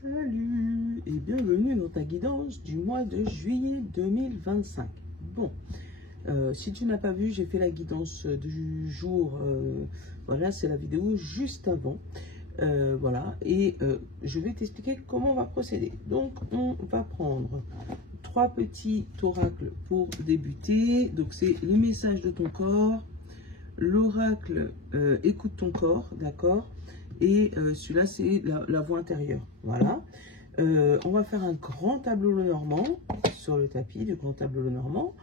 Salut et bienvenue dans ta guidance du mois de juillet 2025. Bon, si tu n'as pas vu, j'ai fait la guidance du jour, voilà, c'est la vidéo juste avant, voilà, et je vais t'expliquer comment on va procéder. Donc, on va prendre 3 petits oracles pour débuter. Donc, c'est le message de ton corps, l'oracle écoute ton corps, d'accord? Et celui-là, c'est la voix intérieure. Voilà. On va faire un grand tableau Lenormand sur le tapis du grand tableau Lenormand.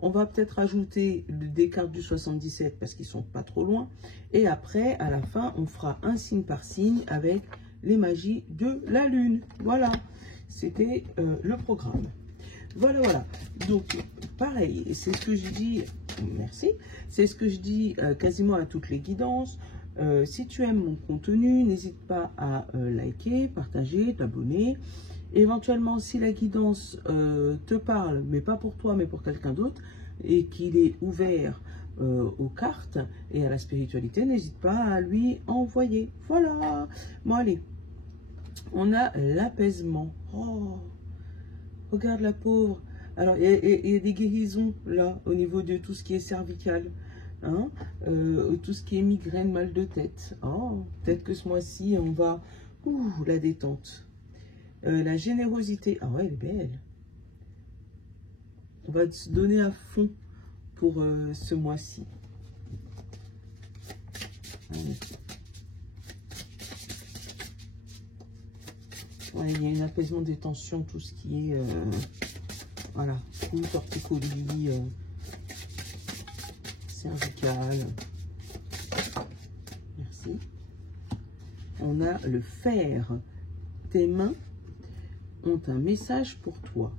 On va peut-être ajouter des cartes du 77 parce qu'ils sont pas trop loin. Et après, à la fin, on fera un signe par signe avec les magies de la lune. Voilà. C'était le programme. Voilà, voilà. Donc, pareil, c'est ce que je dis, merci, c'est ce que je dis quasiment à toutes les guidances. Si tu aimes mon contenu, n'hésite pas à liker, partager, t'abonner. Éventuellement, si la guidance te parle, mais pas pour toi, mais pour quelqu'un d'autre, et qu'il est ouvert aux cartes et à la spiritualité, n'hésite pas à lui envoyer. Voilà. Bon, allez, on a l'apaisement. Oh, regarde la pauvre. Alors, il y a des guérisons, là, au niveau de tout ce qui est cervical. Hein, tout ce qui est migraine, mal de tête. Oh, peut-être que ce mois-ci, on va... Ouh, la détente. La générosité. Ah ouais, elle est belle. On va se donner à fond pour ce mois-ci. Ouais, il y a un apaisement des tensions, tout ce qui est... voilà, cou, torticolis, cervical. Merci. On a le fer. Tes mains ont un message pour toi.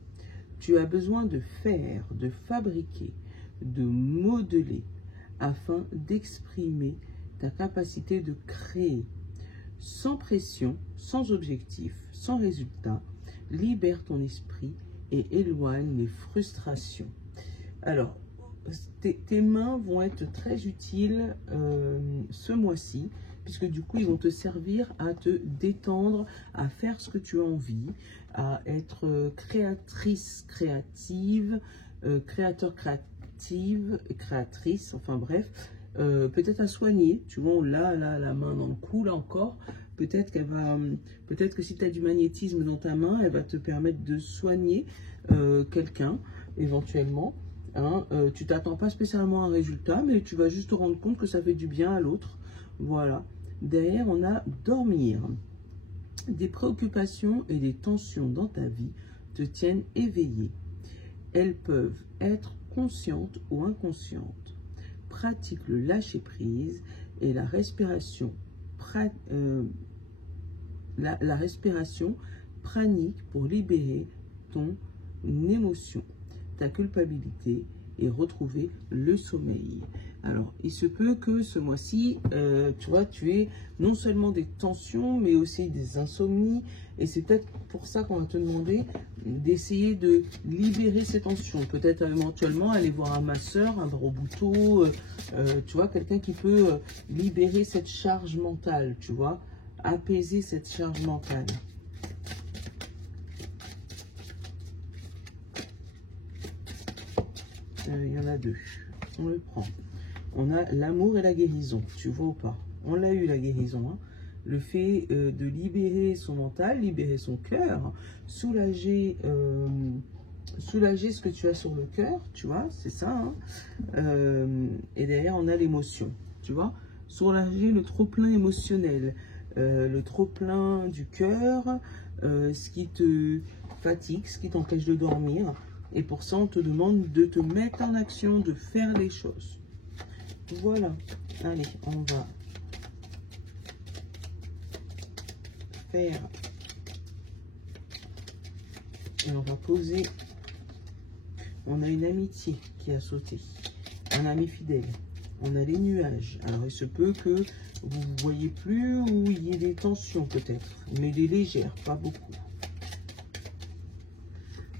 Tu as besoin de faire, de fabriquer, de modeler afin d'exprimer ta capacité de créer. Sans pression, sans objectif, sans résultat, libère ton esprit et éloigne les frustrations. Alors, tes mains vont être très utiles ce mois-ci, puisque du coup, ils vont te servir à te détendre, à faire ce que tu as envie, à être créatrice, créative, créateur, créative, créatrice, enfin bref, peut-être à soigner, tu vois, là, la main dans le cou, là encore, peut-être qu'elle va, peut-être que si tu as du magnétisme dans ta main, elle va te permettre de soigner quelqu'un, éventuellement. Hein, tu t'attends pas spécialement à un résultat, mais tu vas juste te rendre compte que ça fait du bien à l'autre. Voilà. Derrière, on a dormir. Des préoccupations et des tensions dans ta vie te tiennent éveillé. Elles peuvent être conscientes ou inconscientes. Pratique le lâcher-prise et la respiration. La respiration pranique pour libérer ton émotion, ta culpabilité et retrouver le sommeil. Alors, il se peut que ce mois-ci, tu vois, tu aies non seulement des tensions, mais aussi des insomnies. Et c'est peut-être pour ça qu'on va te demander d'essayer de libérer ces tensions. Peut-être éventuellement aller voir un masseur, un barreau-bouteau, tu vois, quelqu'un qui peut libérer cette charge mentale, tu vois, apaiser cette charge mentale. Il y en a deux. On le prend. On a l'amour et la guérison. Tu vois ou pas? On l'a eu, la guérison. Hein. Le fait de libérer son mental, libérer son cœur, soulager, soulager ce que tu as sur le cœur. Tu vois, c'est ça. Hein. Et derrière, on a l'émotion. Tu vois, soulager le trop-plein émotionnel, le trop-plein du cœur, ce qui te fatigue, ce qui t'empêche de dormir. Et pour ça, on te demande de te mettre en action, de faire les choses. Voilà. Allez, on va faire. Et on va poser. On a une amitié qui a sauté. Un ami fidèle. On a les nuages. Alors, il se peut que vous ne voyez plus ou il y ait des tensions peut-être. Mais des légères, pas beaucoup.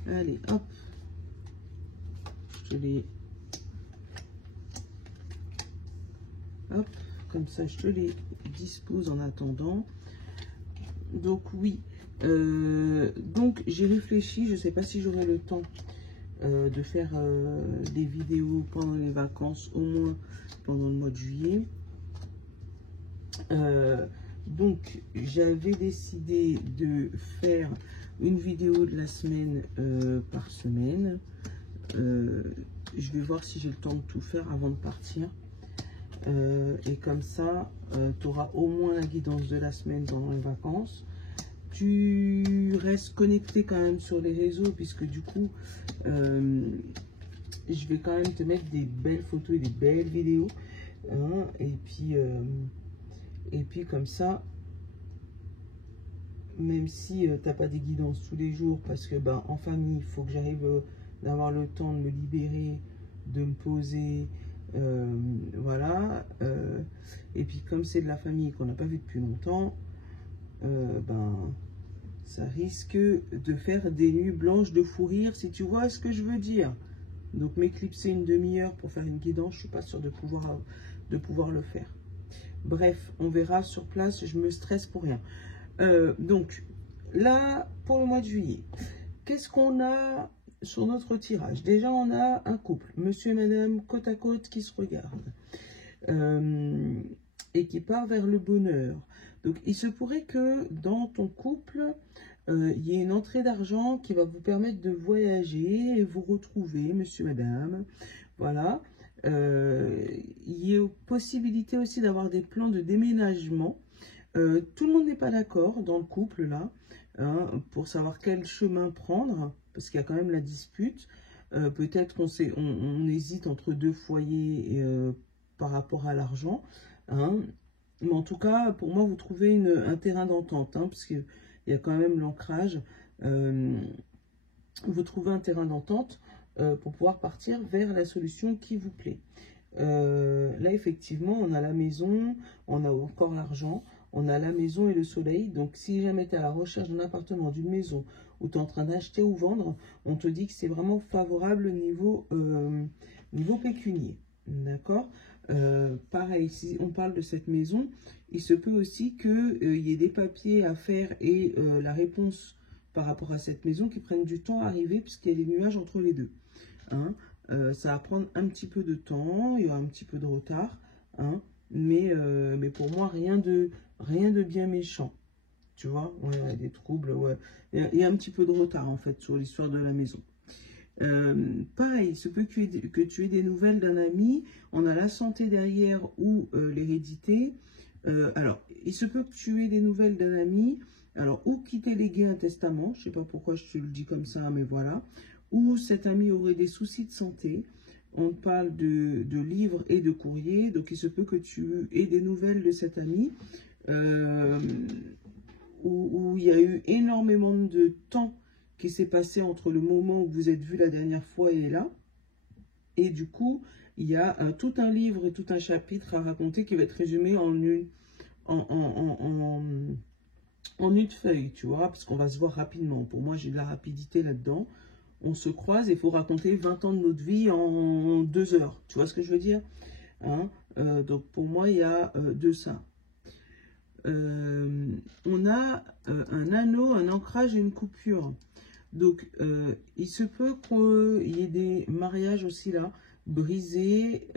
Allez, hop. Je les... Hop, comme ça, je te les dispose en attendant. Donc oui, donc j'ai réfléchi, je ne sais pas si j'aurai le temps de faire des vidéos pendant les vacances, au moins pendant le mois de juillet. Donc j'avais décidé de faire une vidéo de la semaine par semaine. Je vais voir si j'ai le temps de tout faire avant de partir. Et comme ça, tu auras au moins la guidance de la semaine pendant les vacances. Tu restes connecté quand même sur les réseaux, puisque du coup, je vais quand même te mettre des belles photos et des belles vidéos. Hein, et puis comme ça, même si tu n'as pas des guidances tous les jours, parce que ben, en famille, il faut que j'arrive d'avoir le temps de me libérer, de me poser, voilà. Et puis comme c'est de la famille qu'on n'a pas vu depuis longtemps, ben, ça risque de faire des nuits blanches de fou rire, si tu vois ce que je veux dire. Donc m'éclipser une demi-heure pour faire une guidance, je ne suis pas sûre de pouvoir le faire. Bref, on verra sur place, je me stresse pour rien. Donc là, pour le mois de juillet, qu'est-ce qu'on a sur notre tirage? Déjà, on a un couple, monsieur et madame, côte à côte, qui se regardent et qui part vers le bonheur. Donc, il se pourrait que dans ton couple, il y ait une entrée d'argent qui va vous permettre de voyager et vous retrouver, monsieur, madame. Voilà. Il y a possibilité aussi d'avoir des plans de déménagement. Tout le monde n'est pas d'accord dans le couple, là, hein, pour savoir quel chemin prendre, parce qu'il y a quand même la dispute. Peut-être on hésite entre deux foyers par rapport à l'argent. Hein. Mais en tout cas, pour moi, vous trouvez un terrain d'entente, hein, parce qu'il y a quand même l'ancrage. Vous trouvez un terrain d'entente pour pouvoir partir vers la solution qui vous plaît. Là, effectivement, on a la maison, on a encore l'argent, on a la maison et le soleil. Donc, si jamais tu es à la recherche d'un appartement, d'une maison, ou tu es en train d'acheter ou vendre, on te dit que c'est vraiment favorable niveau pécunier. D'accord? Pareil, si on parle de cette maison, il se peut aussi qu'il y ait des papiers à faire et la réponse par rapport à cette maison qui prennent du temps à arriver puisqu'il y a des nuages entre les deux. Hein? Ça va prendre un petit peu de temps, il y aura un petit peu de retard, hein? mais pour moi, rien de bien méchant. Tu vois, ouais, il y a des troubles, ouais. Il y a un petit peu de retard en fait sur l'histoire de la maison. Pareil, il se peut que tu aies des nouvelles d'un ami, on a la santé derrière ou l'hérédité. Alors, il se peut que tu aies des nouvelles d'un ami, alors ou qui t'ait légué un testament, je ne sais pas pourquoi je te le dis comme ça, mais voilà, ou cet ami aurait des soucis de santé. On parle de livres et de courriers, donc il se peut que tu aies des nouvelles de cet ami, où il y a eu énormément de temps qui s'est passé entre le moment où vous êtes vu la dernière fois et là. Et du coup, il y a tout un livre et tout un chapitre à raconter qui va être résumé en une feuille, tu vois, parce qu'on va se voir rapidement. Pour moi, j'ai de la rapidité là-dedans. On se croise et il faut raconter 20 ans de notre vie en 2 heures. Tu vois ce que je veux dire, hein? Donc, pour moi, il y a de ça. On a un anneau, un ancrage et une coupure. Donc, il se peut qu'il y ait des mariages aussi là, brisés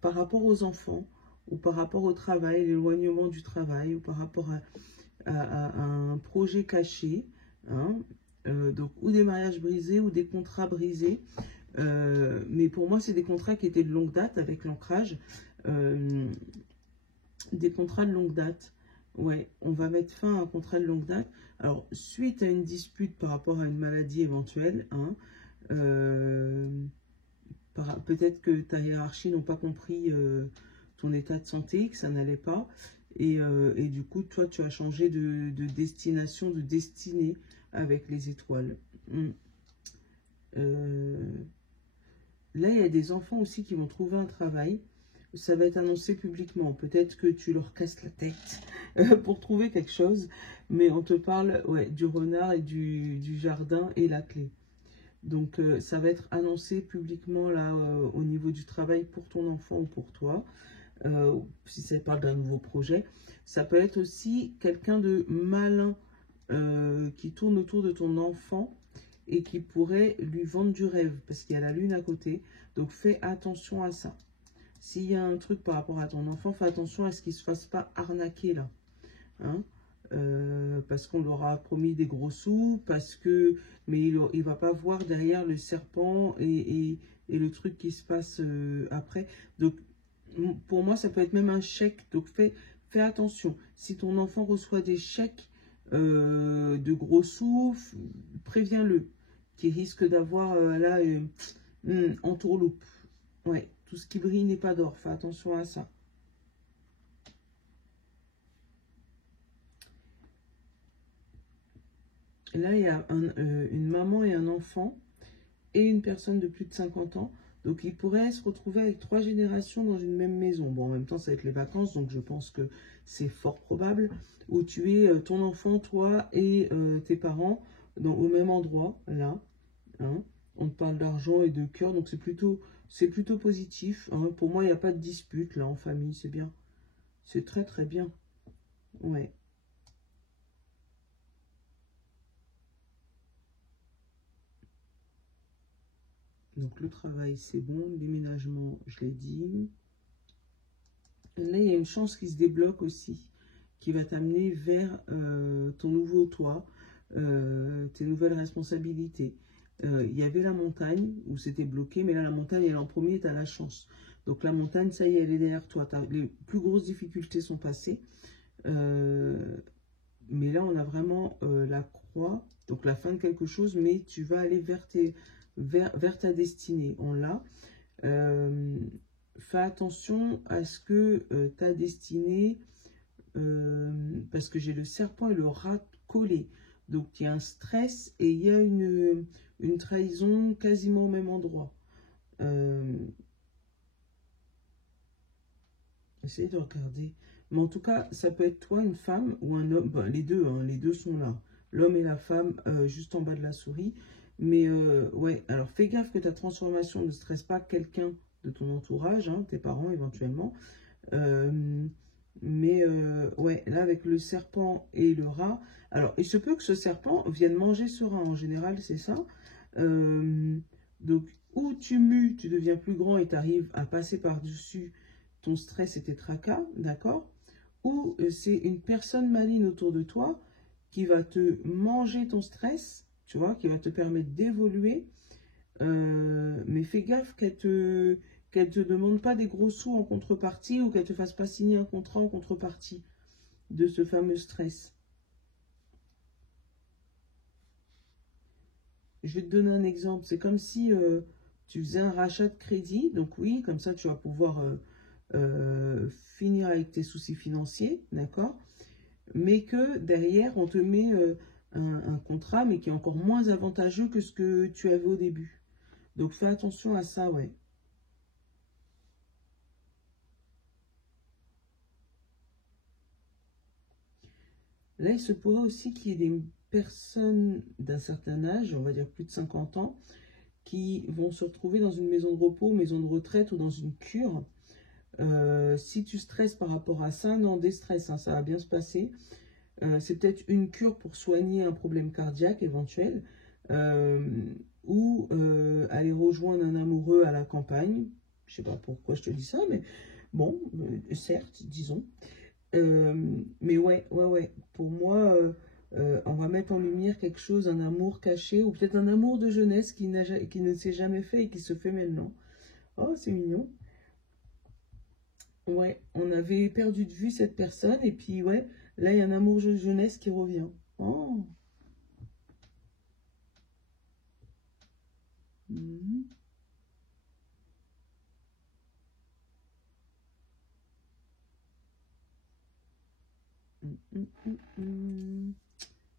par rapport aux enfants, ou par rapport au travail, l'éloignement du travail, ou par rapport à un projet caché. Hein. Donc, ou des mariages brisés, ou des contrats brisés. Mais pour moi, c'est des contrats qui étaient de longue date avec l'ancrage. Des contrats de longue date. Ouais, on va mettre fin à un contrat de longue date. Alors, suite à une dispute par rapport à une maladie éventuelle, hein, peut-être que ta hiérarchie n'ont pas compris ton état de santé, que ça n'allait pas. Et du coup, toi, tu as changé de destination, de destinée avec les étoiles. Là, il y a des enfants aussi qui vont trouver un travail. Ça va être annoncé publiquement. Peut-être que tu leur casses la tête pour trouver quelque chose. Mais on te parle ouais, du renard et du jardin et la clé. Donc, ça va être annoncé publiquement là au niveau du travail pour ton enfant ou pour toi. si ça parle d'un nouveau projet. Ça peut être aussi quelqu'un de malin qui tourne autour de ton enfant et qui pourrait lui vendre du rêve, parce qu'il y a la lune à côté. Donc fais attention à ça. S'il y a un truc par rapport à ton enfant, fais attention à ce qu'il ne se fasse pas arnaquer là. Hein, parce qu'on leur a promis des gros sous, mais il ne va pas voir derrière le serpent et le truc qui se passe après. Donc, pour moi, ça peut être même un chèque. Donc, fais attention. Si ton enfant reçoit des chèques de gros sous, préviens-le, qui risque d'avoir là entourloupe. Ouais, tout ce qui brille n'est pas d'or. Fais attention à ça. Là, il y a une maman et un enfant et une personne de plus de 50 ans. Donc, ils pourraient se retrouver avec 3 générations dans une même maison. Bon, en même temps, ça va être les vacances, donc je pense que c'est fort probable. Où tu es ton enfant, toi et tes parents au même endroit, là. Hein. On te parle d'argent et de cœur, donc c'est plutôt positif. Hein. Pour moi, il n'y a pas de dispute, là, en famille, c'est bien. C'est très, très bien. Ouais. Donc, le travail, c'est bon. Le déménagement, je l'ai dit. Et là, il y a une chance qui se débloque aussi, qui va t'amener vers ton nouveau toi, tes nouvelles responsabilités. Il y avait la montagne, où c'était bloqué, mais là, la montagne, elle est en premier, tu as la chance. Donc, la montagne, ça y est, elle est derrière toi. Les plus grosses difficultés sont passées. Mais là, on a vraiment la croix, donc la fin de quelque chose, mais tu vas aller vers ta destinée. On l'a. Fais attention à ce que ta destinée, parce que j'ai le serpent et le rat collés. Donc, il y a un stress et il y a une trahison quasiment au même endroit. Essayez de regarder. Mais en tout cas, ça peut être toi, une femme ou un homme. Ben, les deux, hein, les deux sont là. L'homme et la femme, juste en bas de la souris. Mais ouais, alors fais gaffe que ta transformation ne stresse pas quelqu'un de ton entourage, hein, tes parents éventuellement. Ouais, là avec le serpent et le rat. Alors, il se peut que ce serpent vienne manger ce rat. En général, c'est ça. Donc, ou tu mues, tu deviens plus grand et tu arrives à passer par-dessus ton stress et tes tracas, d'accord? Ou c'est une personne maligne autour de toi qui va te manger ton stress, tu vois, qui va te permettre d'évoluer. Mais fais gaffe qu'elle te demande pas des gros sous en contrepartie ou qu'elle te fasse pas signer un contrat en contrepartie de ce fameux stress. Je vais te donner un exemple. C'est comme si tu faisais un rachat de crédit. Donc oui, comme ça, tu vas pouvoir finir avec tes soucis financiers, d'accord? Mais que derrière, on te met un contrat, mais qui est encore moins avantageux que ce que tu avais au début. Donc, fais attention à ça, ouais. Là, il se pourrait aussi qu'il y ait des personnes d'un certain âge, on va dire plus de 50 ans, qui vont se retrouver dans une maison de repos, maison de retraite ou dans une cure. Si tu stresses par rapport à ça, non, déstresse, hein, ça va bien se passer. C'est peut-être une cure pour soigner un problème cardiaque éventuel, ou aller rejoindre un amoureux à la campagne. Je sais pas pourquoi je te dis ça, mais bon, certes, disons. Mais ouais, pour moi, on va mettre en lumière quelque chose, un amour caché, ou peut-être un amour de jeunesse qui ne s'est jamais fait et qui se fait maintenant. Oh, c'est mignon. Ouais, on avait perdu de vue cette personne, et puis ouais, là, il y a un amour de jeunesse qui revient. Oh. Mhm.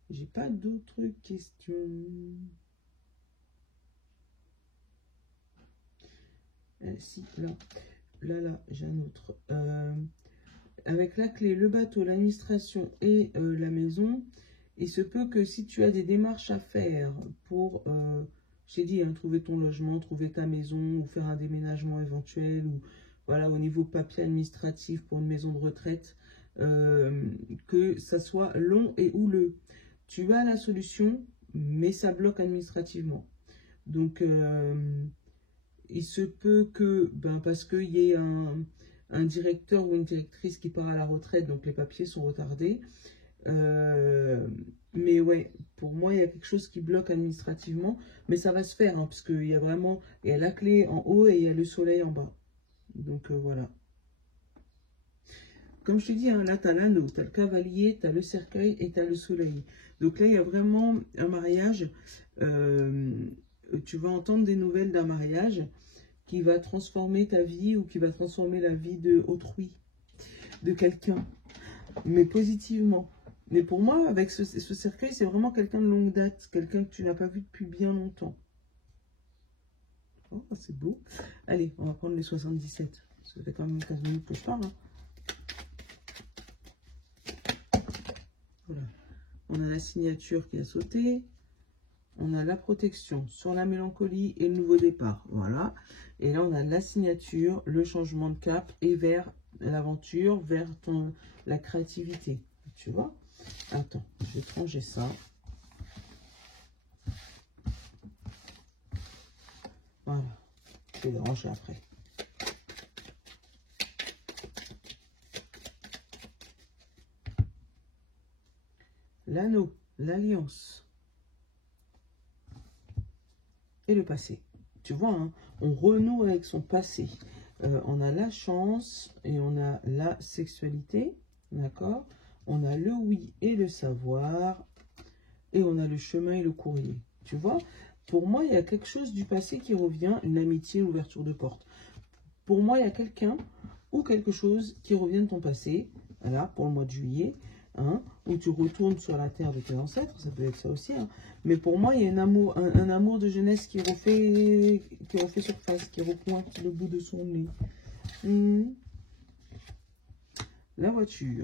J'ai pas d'autres questions. Si, là, j'ai un autre. Avec la clé, le bateau, l'administration et la maison, il se peut que si tu as des démarches à faire pour, j'ai dit, hein, trouver ton logement, trouver ta maison, ou faire un déménagement éventuel, ou voilà, au niveau papier administratif pour une maison de retraite, que ça soit long et houleux. Tu as la solution, mais ça bloque administrativement. Donc, il se peut que, parce qu'il y ait un directeur ou une directrice qui part à la retraite, donc les papiers sont retardés. Mais ouais, pour moi, il y a quelque chose qui bloque administrativement, mais ça va se faire, hein, parce qu'il y a vraiment, il y a la clé en haut et il y a le soleil en bas. Donc voilà. Comme je te dis, hein, là, tu as l'anneau, tu as le cavalier, tu as le cercueil et tu as le soleil. Donc là, il y a vraiment un mariage. Tu vas entendre des nouvelles d'un mariage qui va transformer ta vie ou qui va transformer la vie d'autrui, de quelqu'un, mais positivement. Mais pour moi, avec ce cercueil, c'est vraiment quelqu'un de longue date, quelqu'un que tu n'as pas vu depuis bien longtemps. Oh, c'est beau. Allez, on va prendre les 77. Ça fait quand même 15 minutes que je parle. Hein. Voilà. On a la signature qui a sauté. On a la protection sur la mélancolie et le nouveau départ. Voilà. Et là, on a la signature, le changement de cap et vers l'aventure, vers la créativité. Tu vois? Attends, je vais te ranger ça. Voilà. Je vais le ranger après. L'anneau, l'alliance. Et le passé. Tu vois, hein, on renoue avec son passé. On a la chance et on a la sexualité. D'accord? On a le oui et le savoir. Et on a le chemin et le courrier. Tu vois? Pour moi, il y a quelque chose du passé qui revient. Une amitié, une ouverture de porte. Pour moi, il y a quelqu'un ou quelque chose qui revient de ton passé. Voilà, pour le mois de juillet. Hein, où tu retournes sur la terre de tes ancêtres, ça peut être ça aussi. Hein. Mais pour moi, il y a un amour de jeunesse qui refait surface, qui repointe le bout de son nez. La voiture.